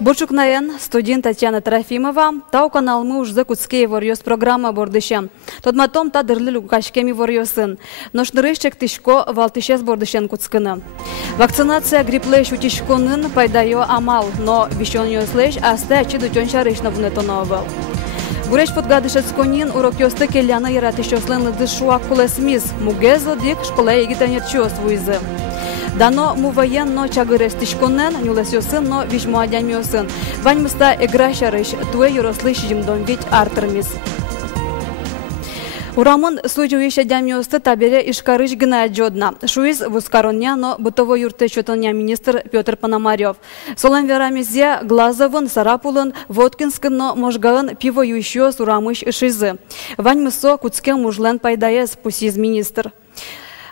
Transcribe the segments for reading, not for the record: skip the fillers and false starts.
Бурчукнаен, студент Татьяна Трофимова, тау канал мы уже закутские ворьёс программа бордыщем. Тот матом та дырлы лукашкеми ворьёсын. Но шнырышчек тишко валтышес бордыщен куцкына. Вакцинация гриплеш утишконын пайдайо амал, но вещон ёслеш асте чидутён шарышна внетоновал. Гуреч подгадышец конин урок ёсты келяна яратышёслын лыдышуак кулесмиз. Мугезо дик школа егитанерчёс вуизы. Дано му военно чагырес тишконен, нюлесёсын, но вишму адямёсын. Ваньмыста эгращарыш, туэ юрослыш жимдон ведь артермис. Урамын случаюш адямёсты табере ишкарыш гына джодна. Шуиз вускароння, но бытовой юрте чётоня министр Петр Пономарев. Солен верамезе Глазовын, Сарапулын, Воткинскын, но можгарын пиво юшёс урамыш шизы. Ваньмысо куцкен мужлен пайдаес пусиз министр.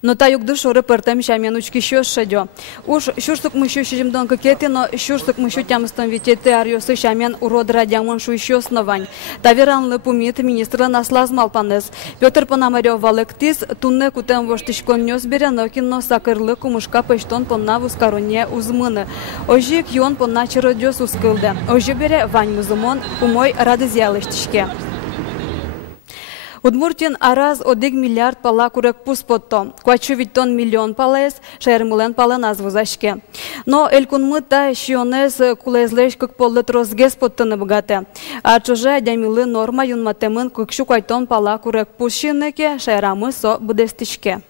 Но та юг душу репортам шамен учки шёшадё. Уж шурстук мышу шижимдон кокеты, но шурстук мышу тямстон витете арьосы шамен урод радямон шуйшёснавань. Таверанлы пумит министра наслазмал панес. Петр Пономарев валектис тунне кутем воштишкон нёсбере, но кино сакырлы кумушка пештон понна вускаронне узмыны. Ожик юн понна чародёс ускылды. Ожи бере вань музымон умой радызялыштишке. Удмуртин араз 1 миллиард пала курек пуспотто. Квачувиттон миллион палес, шермулен пала назвузашке. Но элькунмы та шионез кулезлеш как полы трозгес поттыны богате. А чуже дямилы норма юнматемын кукшу кайтон пала курек пусшиннеке, шайрамы со будестишке.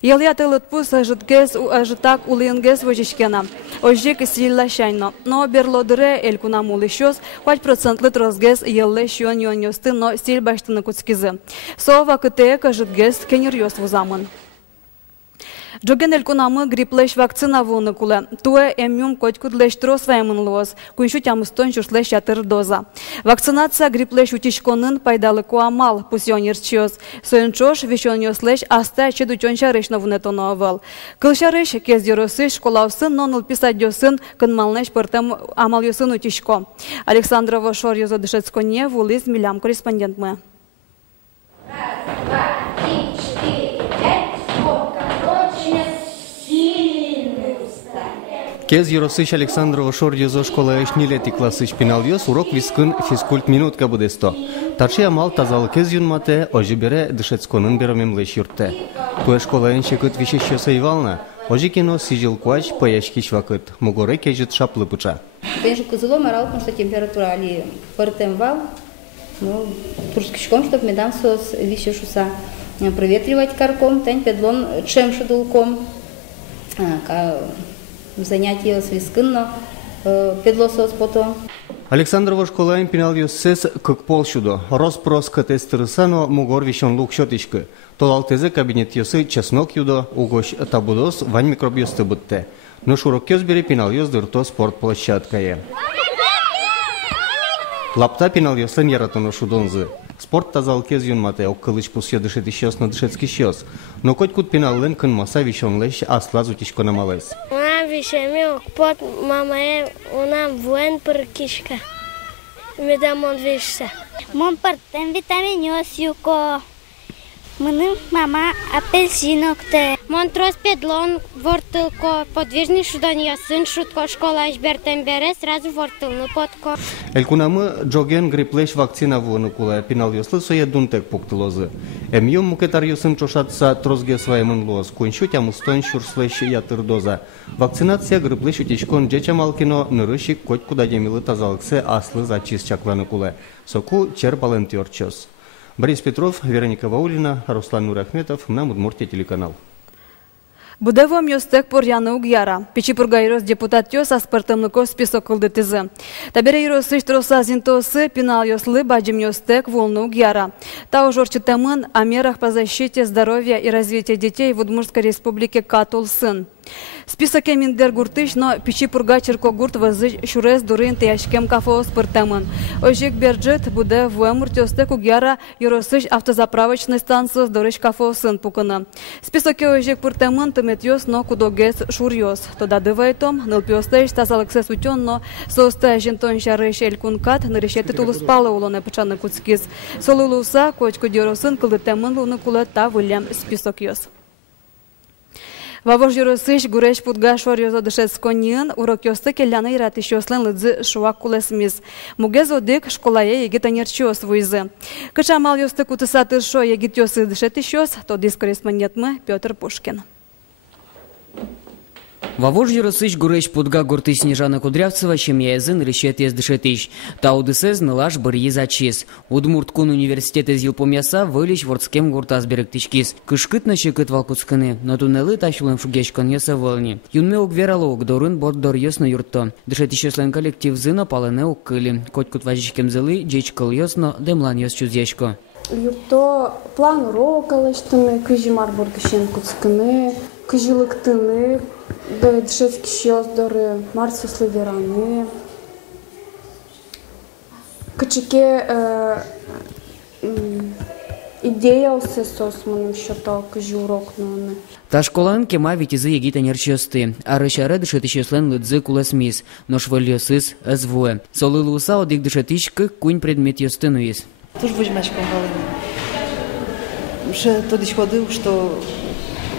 Яльятылыт пус ажыткес ажытак улынгес вожишкена. Ожик силлашайно. Но берлодыре элькунамулы шос 5% трозгес елле шион йоньосты, но стиль баштыны куцкизы. Сова кытек ажыткес кенерьос вузамын. Джоген элькунамы гриплеш вакцина вуны куле. Туэ эмюм котькудлеш тросваймын лоз. Куншу тямыстон шурслеш ятыр доза. Вакцинация гриплеш утишконын пайдалы куамал пусионерчиос. Соенчош вишон йослеш аста чедучон шарышна вунетоновал. Кыл шарыш кез йоросы школаусын ноныл писадёсын кынмалнеш пыртым амал йосын утишко. Александрова Шор йозо дышецконе вулиз милям корреспондент мы. Раз, два, три, четыре, пять, сколько? Кез Еросыш Александрова Шор йозо школа эшнилети классыш пиналйос урок вискын физкульт минутка будесто. Тарши амал тазал кез юнмате ожи бере дышецконын беромемлеш юртте. Туэ школа эншекыт вишещё сайвална, ожи кино сижил куач пояшкиш вакыт, мугоре кежит шаплы пыча. Конечно, козыло морал, потому что температура али портем вал, ну, турскишком, чтоб медам сос вишешуса проветривать карком, тань педлон чемшу дулком, занятия с вискынно, педлосос потом. Александрова школа пинал юссес как полшудо. Роспрос катестрысано мугор вишон лук шотишкы. Толалтезе кабинет юсы чеснок юдо, угош табудос вань микробиосты бутте. Но шурок юзбери пинал юз дырто спортплощадкае. Лапта пинал юсын яратоно шудонзы. Спорт тазал кез юнмате, оккылыч пусьё дышет ищёс на дышецкий щёс. Но коть кут пиналлен кын маса вишон лещ асла зутишко намалес. Унам вишемил, пот мамае, унам вуен пыркишка. Медамон вишся. Мон партем витаминёс юко. Мыным мама апельсинокте. Мон трос педлон вортылко, подвижный шудан ясын шутко школа бертем бере, сразу вортылны потко. Элькунамы джоген гриплеш вакцина вуны куле пинал юслы соя дунтек пуктылозы. Эмьюм мукетар юсын чошатса трозге своемын лоз, куншу тямустон шурслеш ятыр доза. Вакцинация гриплеш утечкон джечамалкино нырышик коть куда демилы тазалыксы аслы зачис чакланы куле. Соку чер балентёрчос. Борис Петров, Вероника Ваулина, Руслан Нурахметов, нам Удмуртия телеканал. Будевом ёстек порьяны угьяра. Печипургайрос депутат ёс аспартымлыко список кылды тизы. Табере юросыш троса зинтосы пинал ёслы баджим ёстек волны угьяра. Та ужорчитамын о мерах по защите здоровья и развития детей в Удмуртской республике Катул сын. Список миндер гуртыш, но пичи пурга черко гурт вазы шурез дурын тяжкем кафос пыртамын. Ожик берджет буде в Эмуртёсте кугяра юросыш автозаправочной станции дорыш кафосын пукана. Список ожик пыртамын тыметьёс, но кудогес шурьёс. Тода дывайтом, нылпёстеш тазалыксес утён, но соста жентон шарыш элькункат, нарешеты тулуспалы улоне пычаны куцкис. Солулуса, кочку дёросын кылдытамын луны кулета вылям список ёс. Вавож юросыш гуреш путга шорьозо дышец коньын, урок ёсты келяны иратышёслен лыдзы шуак кулесмиз. Мугез одык школае егит анерчёс вуйзы. Кычамал ёсты кутысаты шо егит ёсы дышетышёс, то дискорреспондентмы Петр Пушкин. Вавож юросыш гуреш путга гурты Снежана Кудрявцева, чем яезын решет ез дышетыш. Таудысез нылаш бырьи зачис. Удмурткун университет из Елпомьяса вылиш вордскем гуртас беректичкис. Кышкыт на щекыт валкутсканы, но туннелы тащулым шугешкон ёса волни. Юнме угвералог дорын бордор ёсно юрто. Дышетышёслен коллектив зына палыне уккыли. Котькут важичкем зылы, джечкыл ёсно, демлан ёс чузешко. Юрто план урока лештыны, кыжимар бордышен кутсканы, кыжилыктыны, дышецки щёздоры, марсуслы вераны. Кычыке идея усе сосманым щото кыжи урок ноны. Та школан кема витизы егита нерчёсты. Арышары дышетышёслен лыдзы кулесмис, но швальёсыз эзвуэ. Солылуса одик дышетышкы кунь предмет ёстынуис. Туж вожмачком волыны. Уже то дичь ходил, что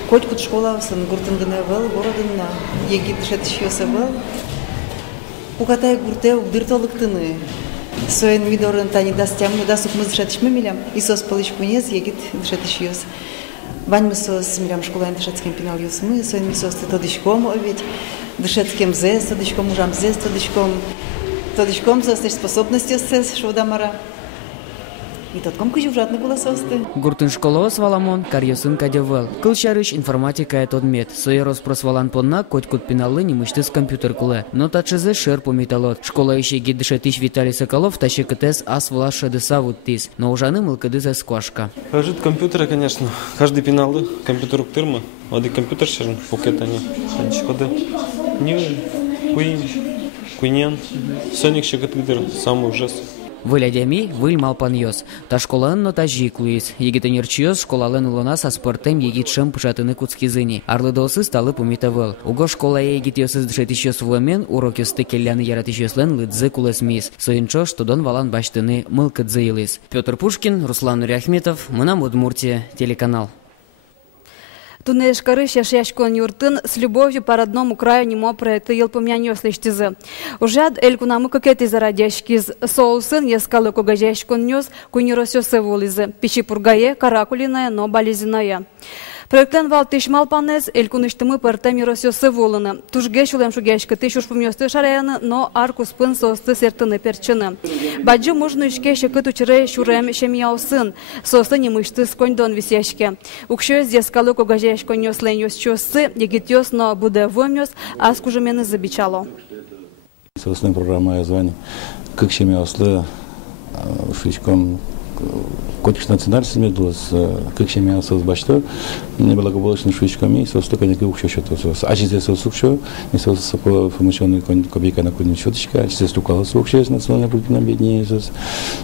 хоть кут школа сын гуртынгыны вел, городына егит дышетышёсы вел. Укатай гурте угдыртолыктыны. Соен видорын тани дастям, но дасук мы дышетышмы милям. Исос палычкунез егит дышетышёс. Вань мы сос милям школаен дышетским пинал ёсмы, соен мы сос то дичком оведь, дышетским зес, то дичком ужам зес, то дичком сос способностью сес, шводамара. И тот ком кыжу жадны голососты. Гуртын школос валамон, карьёсын кадевел. Кылчарыш информатика эт одмет. Соерос просвалан понна, коть кут пиналы не мышты с компьютер куле. Но тачезе шер помиталот. Школа ищи гиддышетыш Виталий Соколов тащи кытес ас вла шедыса вуттис. Но ужаны мылкыдызе сквашка. Жит компьютера, конечно. Каждый пиналы, компьютер уктырма. Воды компьютер шерн, пукет они. Ходы. Не куйнен. Соник щекотыдыр, самый ужас. Вылядями выль малпаньёс. Та школан но тажик луис. Егитанерчиос школален улона со спортем егитшем пжатыны куцкизыни. Арлыдосы сталы помитавел. Уго школа егитёсы дышетышёс вуэмен урок ёсты келляны яратышёслен лыдзы кулесмис. Соинчо, что дон валан баштыны мылкыдзыйлис. Петр Пушкин, Руслан Нуряхметов, Мынам Удмуртия, телеканал. Тунеш карыш яшяшкон юртын с любовью по родному краю немо проекты елпомянёс лештизы. Ужад элькунамы кокети зарадяшкиз соусын ескалы когажяшкон нёс куниросёсы волизы. Пичи пургае, каракулиная, но болезненная. Проектен вал тышмал панез, элькуныштымы пыртем еросёсы волыны. Тужге шулем шугешкы тышуш помёсты шараяны, но аркус пын состы сертыны перчыны. Баджы мужну ишке шекыт учыры шурем шемьяусын, состы немышты сконьдон висяшке. Укшёс дескалы когажешко нёслен ёсчёсы, егитёс, но буде вомёс, а скужемены забичало. Сосны программа звание, как шемьяуслы шишком Котиш национальность медлус, как семья сос башто, не было благополучно швичками, сос только не купил что-то сос. А здесь сос сукшо, не сос по формационной копейка на кудни щеточка, а здесь стукало сукшо, национальная политика беднее сос.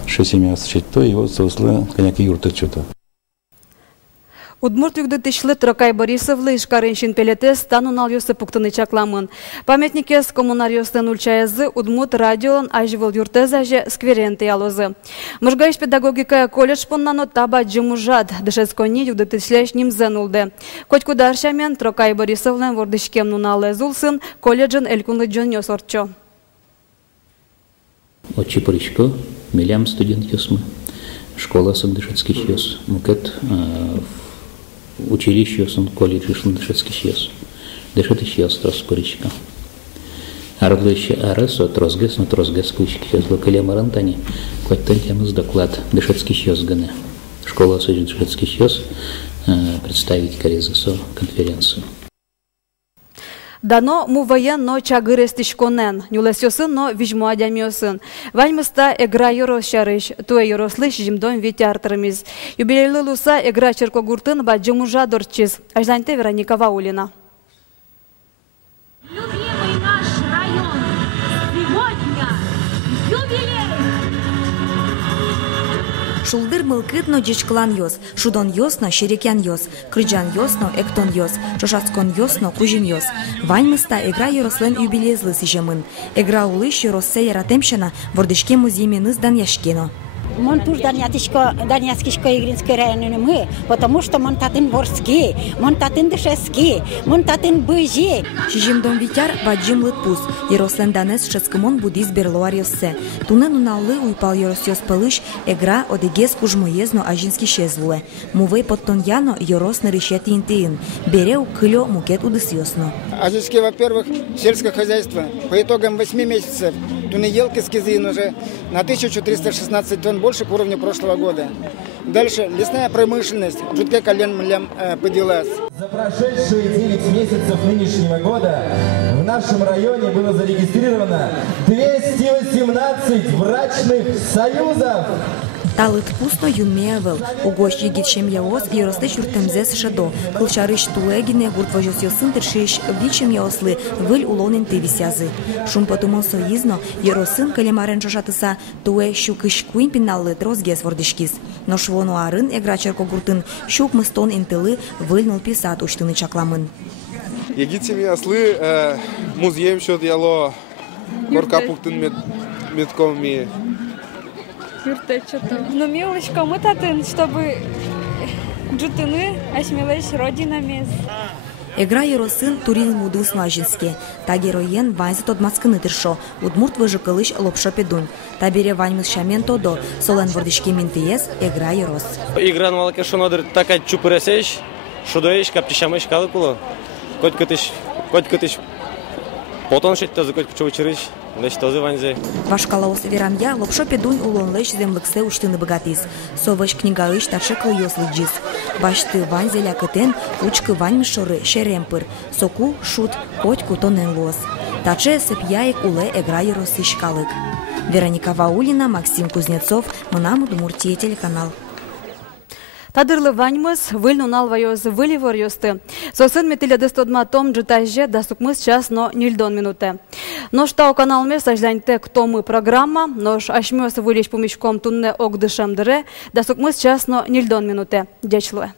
Что семья сочет то, и вот сослы коняки юрта что-то. Удмурт югды тишлы Трокай Борисовлы ишкарыншин пелетес станунал ёсы пуктыны чакламын. Памятникес коммунар ёстын ульчаязы Удмурт радиолан ажывыл юртезаже скверенты ялозы. Мужгаиш педагогика колледж поннано таба джимужад, дышескони югды тишлеш нимзен улды. Коть кударшамен Трокай Борисовлын вордышкем нуналы зулсын колледжын элькунлы джон ёсорчо. Очи поричко, милям студент ёсмы. Школа сагдышецких ёс. Мукет училище ёсын колледж ишын дышецких ёс. Дышетыш ёс трос поричко. Арлыще аресо тросгес, но тросгес кучки ёс. Локалем арантани, коть тен темыз доклад дышецких ёс гане. Школа дышецких ёс представить корезасо конференцию. Дано му военно чагырестишконен, нюлесёсын, но вижму адямёсын. Ваньмыста эгра ёрос-шарыш, туэ ёрослыш жимдон витяртырмиз. Юбилейлы луса эгра черкогуртын ба джимужа дорчиз. Ажданте Вероника Ваулина. мылкытно дичклан йос, шудон йосно шерекян йос, крыджан йосно эктон йос, шошацкон йосно кужин йос. Ваньмыста игра ерослен юбилезлы сижемын. Игра улыш ероссе яратемшена вордышке музейме ныздан яшкено. Монтуш Дарьяцкишко Игринской районе мы, потому что монтатын ворски, монтатын дышески, монтатын быжи. Шижимдон витяр ваджим лытпус, ерослен данес шецкымон буддист берлуар йоссе. Туне нуналлы уйпал еросьос пылыш, игра одегес кужмоезно ажински шезлуе. Мувей подтон яно еросны рещети интеин, береу кылё мукет удысьосно. Ажински, во-первых, сельское хозяйство. По итогам 8 месяцев туны елки скизин уже на 1316 тонн больше по уровню прошлого года. Дальше лесная промышленность. Жутко колен поднялась. За прошедшие 9 месяцев нынешнего года в нашем районе было зарегистрировано 218 брачных союзов. Талыт пусно юнмеявел, угощ егитшем яос еросты чуртемзес шадо, кылшарыш тулегине гуртвожос йосын тершиш вичем яослы выль улонен тывисязы. Шум потумон соизно еросын калемарен шошатыса туэ щукыш куин пиналлы трозгес вордышкис. Но швону арын эграчерко гуртын щук мыстон интылы выльнул писат уштыны чакламын. Егитсем яслы музеем счет яло корка пуктын меткоми. Но милочка, мы татын, чтобы джутыны осмелась родинами. Игра еросын туризм удус нажинске. Та героен ваньзы тот маскыны тыршо, удмурт выжикалыш лопшо педун. Та бере ваньмыз шамен тодо, солен вордышке минтиес, игра ерос. Игра на малаке шонодыр така чупыресеш, шудоеш каптишамеш калыкуло. Коть кытыш потон шетта за коть пчовычырыш. Вашкалаос верамья лопшо педунь улонлэш землыксе уштыны богатис. Совыш книгаыш ташекл йослыджис. Башты вань зеля кытен, учкы вань мышоры шеремпыр. Соку шут котьку тонен лос. Таче сыпьяек уле эгра еросыш калык. Вероника Ваулина, Максим Кузнецов, Мынам Удмуртия телеканал. Тадырлы ваньмыз выль нунал вайоз выли ворьосты. Сосын метиля дестодма том джитаже дасукмыз час но нильдон минуте. Но что канал мес ажляньте кто мы программа, нож ашмёс вылечь помещком тунне огдышам дыре, дасукмыз час но нильдон минуте. Дячлуе.